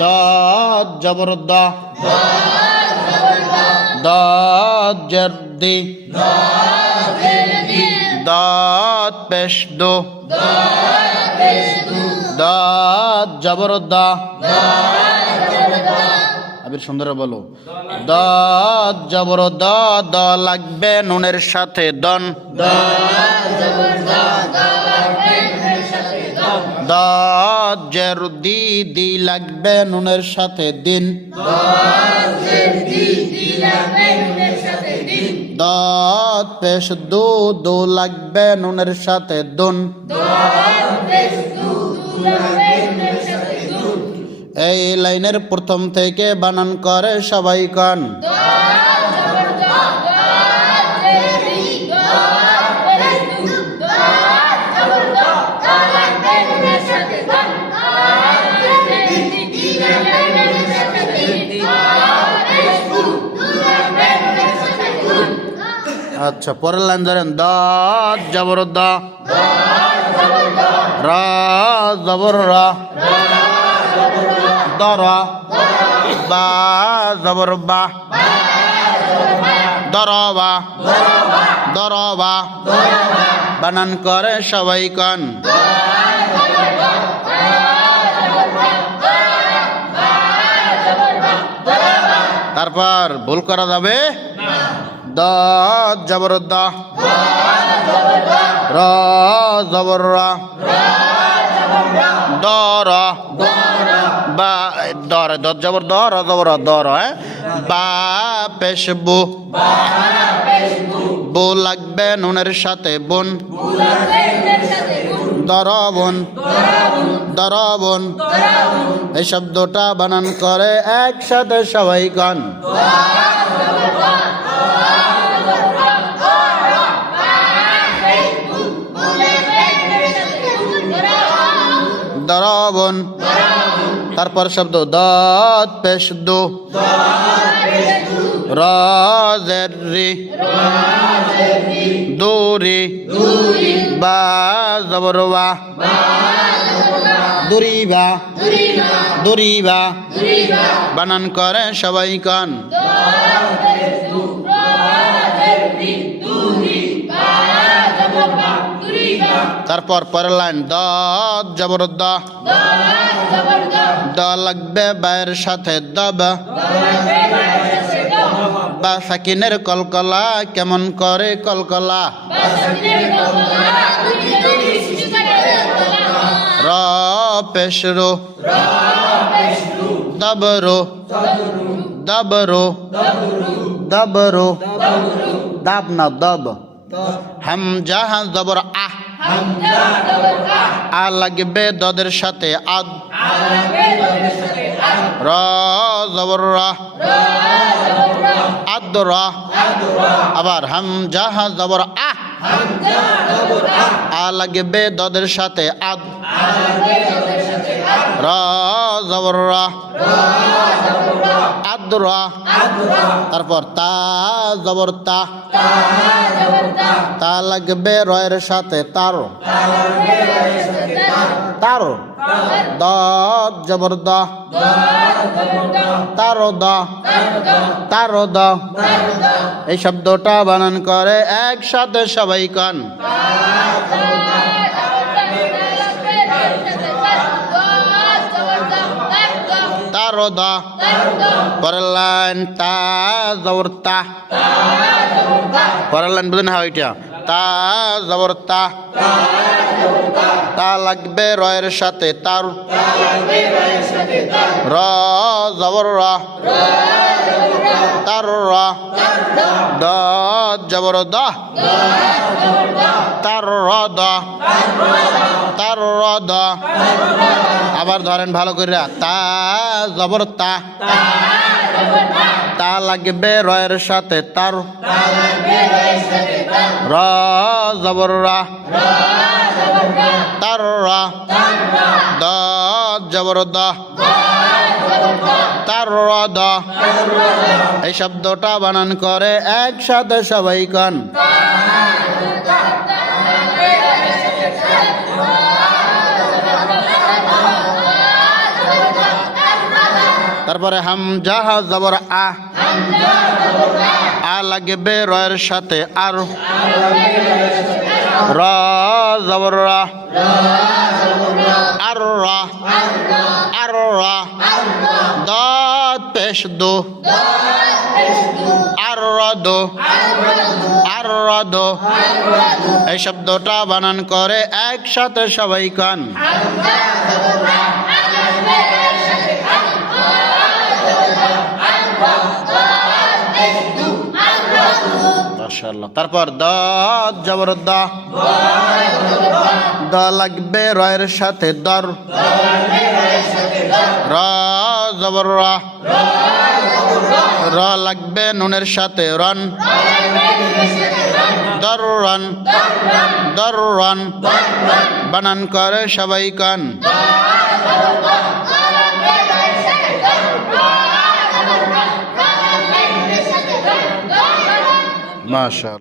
দাদ জবর দা দাদ জেরদি দাদ পেশ দো দাদ জবর দা আবির সুন্দর বলো দাদ জবর দা দা লাগবে নুনের সাথে দন দাদ জের দি দি লাগবে নুনের সাথে দিন দাদ পেশ দো দো লাগবে নুনের সাথে দুন এই লাইনের প্রথম থেকে বানান করে সবাই কান আচ্ছা পরের লাইন ধরেন দাদ জবর দা রা জবর রা দরা বা জবর বা দরবা দরবা বানান করে সবাই কান তারপর ভুল করা যাবে দাদ জবর দা রা জবর রা দরা বা দরা দদ জবর দরা জবর দরা বা পেশ বু বু লাগবে নুনের সাথে বুন দরবন দরবন এই শব্দটা বানান করে একসাথে সবাই গান দরবন তারপর শব্দ দাদ পেশ দো রাজেরি দূরি বা জবরবা দুরিবা দুরিবা বানান করে সবাই কান তারপর পরের লাইন দাদ জবর দা দা লাগবে বায়ের সাথে দব বা সাকিনের কলকলা কেমন করে কলকলা র পেশ রো দবরো দবরো দবরো দাব না দব হামজা জবর আহ আ লাগবে দদের সাথে আদ র জবর রা আদ রা আবার হামজা জবর আহ আ লাগবে দদের সাথে আদ র জবর রা আদ রা তারপর তা জবর তা তা লাগবে রয়ের সাথে তার তার দাদ জবর দা তার দা তার দা এই শব্দটা বানান করে একসাথে সবাই কান তারদা পরের লাইন তা জবর তা পরের লাইন বুঝেন হ্যাঁ ওইটা তা জবর তা তা লাগবে রয়ের সাথে তার র জবর রা তার রা দাদ জবর দা তার রদা তার রদা আবার ধরেন ভালো করে তা জবর তা তা লাগবে রয়ের সাথে তার র জবর রা তার রা দাদ জবর দা তার রদা এই শব্দটা বানান করে একসাথে সবাই কান তারপরে হামজা জবর আ, আ লাগবে রয়ের সাথে আর, র জবর রা, আর রা, আর রা, দাদ পেশ দো, আর দো, আর দো। এই শব্দটা বানান করে একসাথে সবাই কান। মাশাআল্লাহ। তারপর দাদ জবর দা, দা লাগবে রয়ের সাথে দর, রা জবর রা, র লাগবে নুনের সাথে রন, দররন, দররন। বানান করে সবাই কান। মাশাআল্লাহ।